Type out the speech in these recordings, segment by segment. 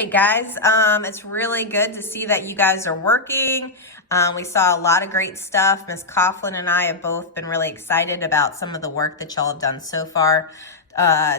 right, guys. It's really good to see that you guys are working. We saw a lot of great stuff. Ms. Coughlin and I have both been really excited about some of the work that y'all have done so far.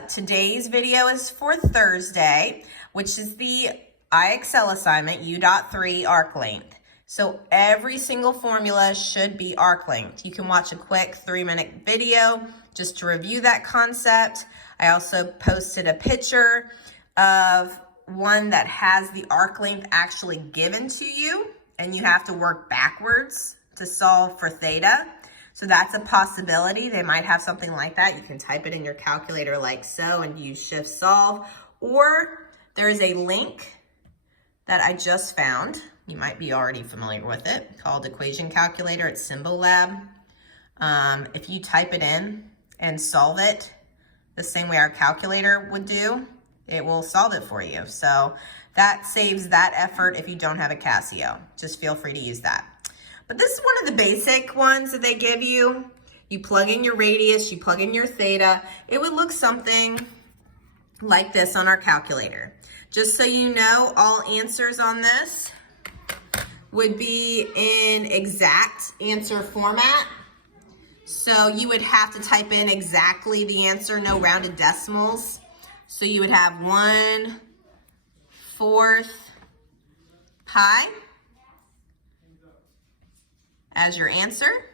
Today's video is for Thursday, which is the IXL assignment, U.3 arc length. So every single formula should be arc length. You can watch a quick 3-minute video just to review that concept. I also posted a picture of one that has the arc length actually given to you, and you have to work backwards to solve for theta. So that's a possibility. They might have something like that. You can type it in your calculator like so and use shift solve, or there is a link that I just found. You might be already familiar with it, called Equation Calculator at Symbolab. If you type it in and solve it the same way our calculator would do, it will solve it for you. So that saves that effort if you don't have a Casio. Just feel free to use that. But this is one of the basic ones that they give you. You plug in your radius, you plug in your theta. It would look something like this on our calculator. Just so you know, all answers on this would be in exact answer format. So you would have to type in exactly the answer, no rounded decimals. So you would have 1/4 pi as your answer.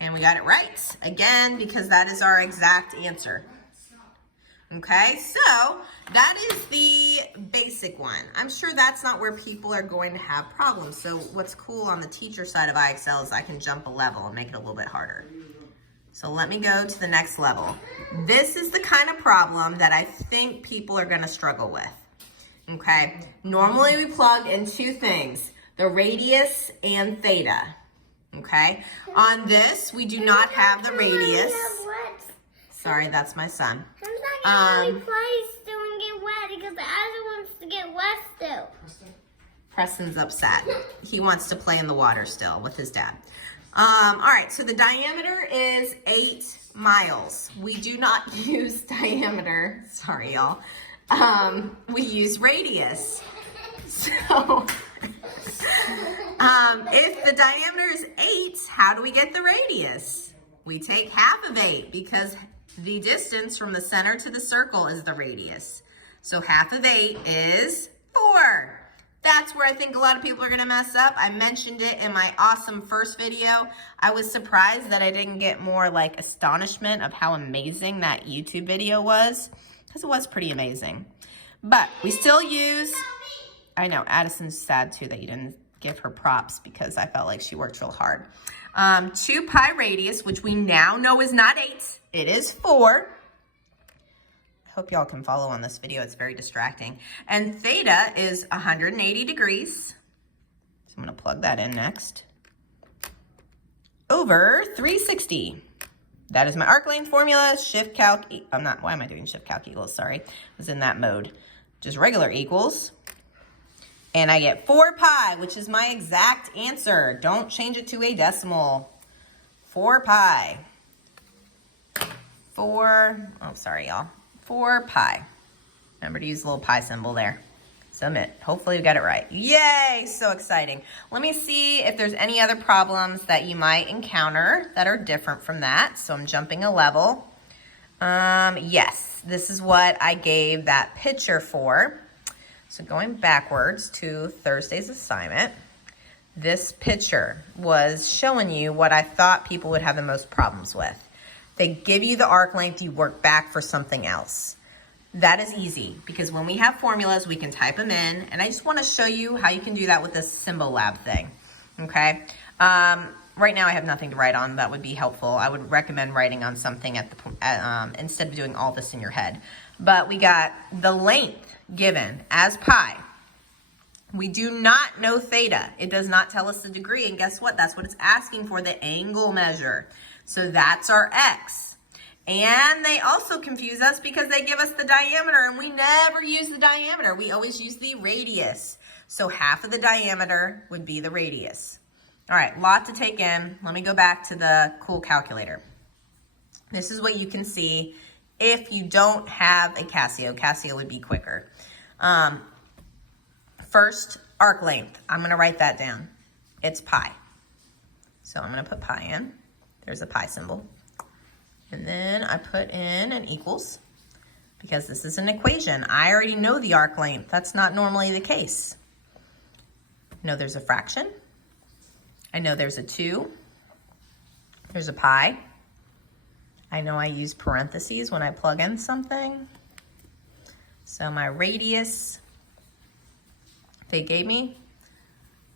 And we got it right, again, because that is our exact answer. Okay, so that is the basic one. I'm sure that's not where people are going to have problems. So what's cool on the teacher side of IXL is I can jump a level and make it a little bit harder. So let me go to the next level. This is the kind of problem that I think people are gonna struggle with, okay? Normally we plug in two things, the radius and theta, okay? On this, we do not have the radius. Sorry, that's my son. Play still and get wet because the other wants to get wet still. Preston's upset. He wants to play in the water still with his dad. All right, so the diameter is 8 miles. We do not use diameter. Sorry, y'all. We use radius. So if the diameter is 8, how do we get the radius? We take half of 8 because the distance from the center to the circle is the radius. So half of 8 is 4. That's where I think a lot of people are gonna mess up. I mentioned it in my awesome first video. I was surprised that I didn't get more like astonishment of how amazing that YouTube video was, because it was pretty amazing. But we still use, I know, Addison's sad too that you didn't give her props because I felt like she worked real hard. 2 pi radius, which we now know is not 8, it is 4. Hope y'all can follow on this video. It's very distracting. And theta is 180 degrees. So I'm gonna plug that in next. Over 360. That is my arc length formula. Shift calc, why am I doing shift calc equals? Sorry, I was in that mode. Just regular equals. And I get 4 pi, which is my exact answer. Don't change it to a decimal. 4 pi. 4 pi. Remember to use the little pi symbol there. Submit. Hopefully we got it right. Yay, so exciting. Let me see if there's any other problems that you might encounter that are different from that. So I'm jumping a level. Yes, this is what I gave that picture for. So going backwards to Thursday's assignment, this picture was showing you what I thought people would have the most problems with. They give you the arc length, you work back for something else. That is easy because when we have formulas, we can type them in, and I just want to show you how you can do that with this Symbolab thing, okay? Right now I have nothing to write on that would be helpful. I would recommend writing on something instead of doing all this in your head. But we got the length given as pi. We do not know theta. It does not tell us the degree, and guess what? That's what it's asking for, the angle measure. So that's our x. And they also confuse us because they give us the diameter, and we never use the diameter. We always use the radius. So half of the diameter would be the radius. All right, lot to take in. Let me go back to the cool calculator. This is what you can see if you don't have a Casio. Casio would be quicker. First, arc length. I'm going to write that down. It's pi. So I'm going to put pi in. There's a pi symbol. And then I put in an equals because this is an equation. I already know the arc length. That's not normally the case. I know there's a fraction. I know there's a 2. There's a pi. I know I use parentheses when I plug in something. So my radius they gave me,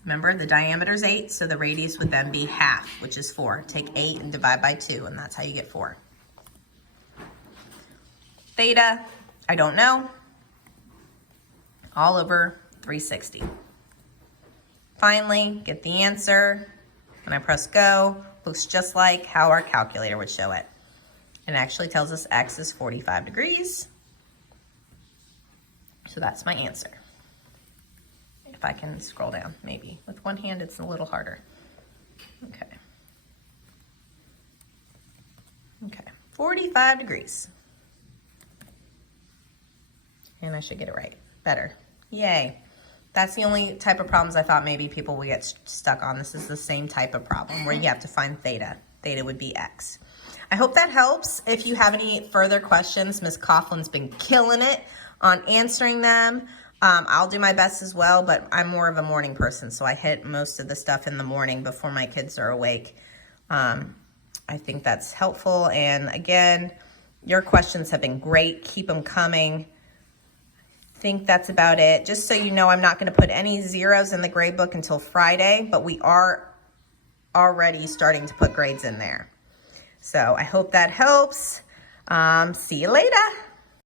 remember the diameter is 8, so the radius would then be half, which is 4. Take 8 and divide by 2, and that's how you get 4. Theta, I don't know. All over 360. Finally, get the answer. When I press go, looks just like how our calculator would show it. It actually tells us x is 45 degrees. So that's my answer. If I can scroll down, maybe. With one hand, it's a little harder. Okay. Okay, 45 degrees. And I should get it right. Better. Yay. That's the only type of problems I thought maybe people would get stuck on. This is the same type of problem where you have to find theta. Theta would be x. I hope that helps. If you have any further questions, Ms. Coughlin's been killing it on answering them. I'll do my best as well, but I'm more of a morning person, so I hit most of the stuff in the morning before my kids are awake. I think that's helpful. And again, your questions have been great. Keep them coming. I think that's about it. Just so you know, I'm not going to put any zeros in the grade book until Friday, but we are already starting to put grades in there. So I hope that helps. See you later.